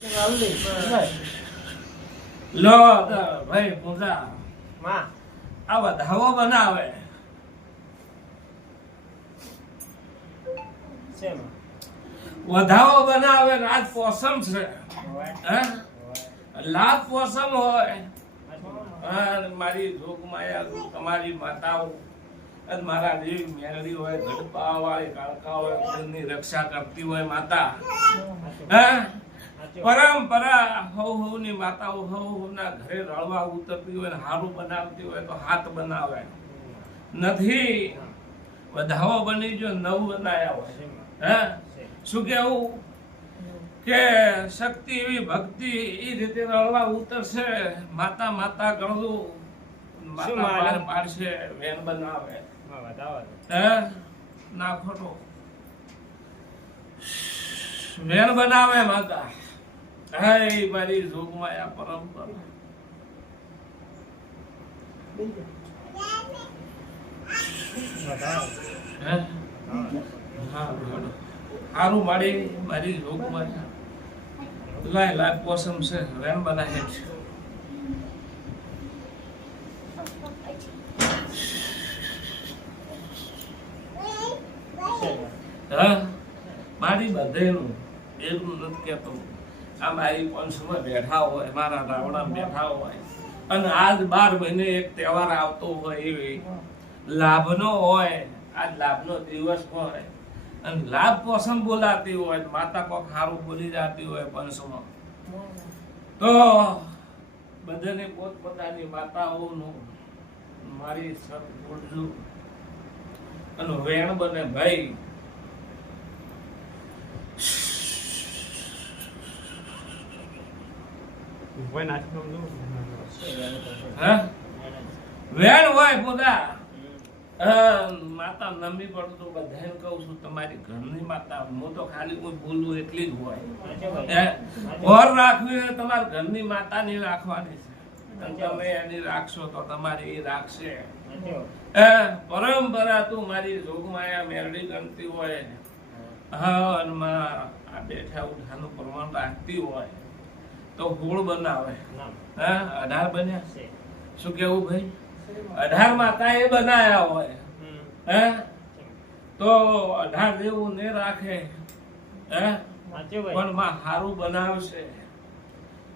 લો ભાઈ પૂજા આ વધાવો બનાવે વધાવો બનાવે રાત પોસમ છે લાભ પોસમ હોય મારી જોગમાયા તમારી માતાઓ અને મારા જેવી મેળવી હોય ગડપા હોય કાળકા હોય એમની રક્ષા કરતી હોય માતા પરંપરા હવ ની માતાઓ હવ ના ઘરે રળવા ઉતરતી હોય હારું બનાવતી હોય તો હાથ બનાવે નથી વધાવો બની જો નવ બનાયા હોય શું કેવું કે શક્તિ એવી ભક્તિ એ રીતે રળવા ઉતરશે માતા માતા ગણું માતા પાર પાડશે વેન બનાવે ના ખોટો વેન બનાવે માતા હાય મારી જોગમાયા પરંપરા હારું મારી જોગમાયા લાય પોસમ છે વેન બનાવે છે મારી બધેનું એટલું નથી કેતો આ મારી પંચમાં બેઠા હોય મારા રાવણા બેઠા હોય અને આજ 12 મહિને એક તહેવાર આવતો હોય એવી લાભનો હોય આજ લાભનો દિવસ હોય અને લાભ પોસમ બોલાતી હોય માતા કોક સારું બોલી જતી હોય પંચમાં તો બધાને પોતપોતાની માતાઓનું મારી સર બોલજો અને વેણ બને ભાઈ વેણ હોય પોતા માતા નમી પડતો બધાને કહું છું તમારી ઘરની માતા હું તો ખાલી કોઈ બોલું એટલી જ હોય ઓર રાખવી તમારા ઘરની માતાની રાખવાની છે તમે એની રાખશો તો તમારી એ રાખશે પરંપરા તું મારી જોગમાયા મેરડી ગણતી હોય આ બેઠા ઉઠાનું પ્રમાણ રાખતી હોય તો ગોળ બનાવે 18 બન્યા શું કેવું ભાઈ 18 માતા એ બનાયા હોય તો 18 જેવું ને રાખે પણ માં હારું બનાવશે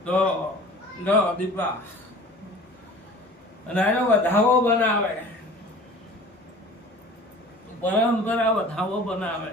તો લો દીપા અને આનો વધાવો બનાવે પરંપરા વધાવો બનાવે